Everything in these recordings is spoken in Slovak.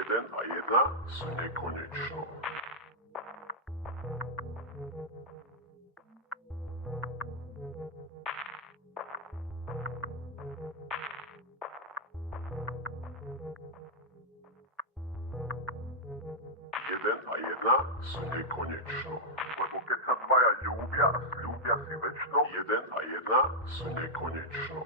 Jeden a jedna sú nekonečno. Jeden a jedna sú nekonečno. Lebo keď sa dvaja ľúbia a sľúbia si večno, jeden a jedna sú nekonečno.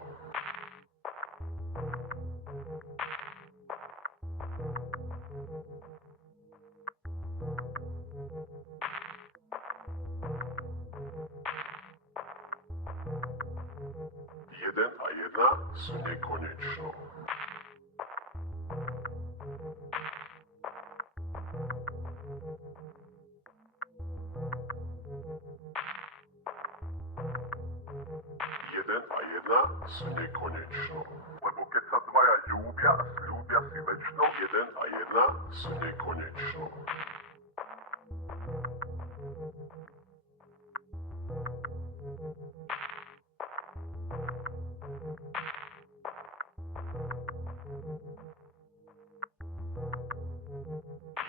Jeden a jedna sú nekonečno. Jeden a jedna sú nekonečno. Lebo keď sa dvaja ľúbia a sľúbia si večno, jeden a jedna sú nekonečno.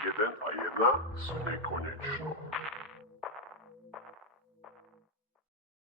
Jeden a jedna sú nekonečno.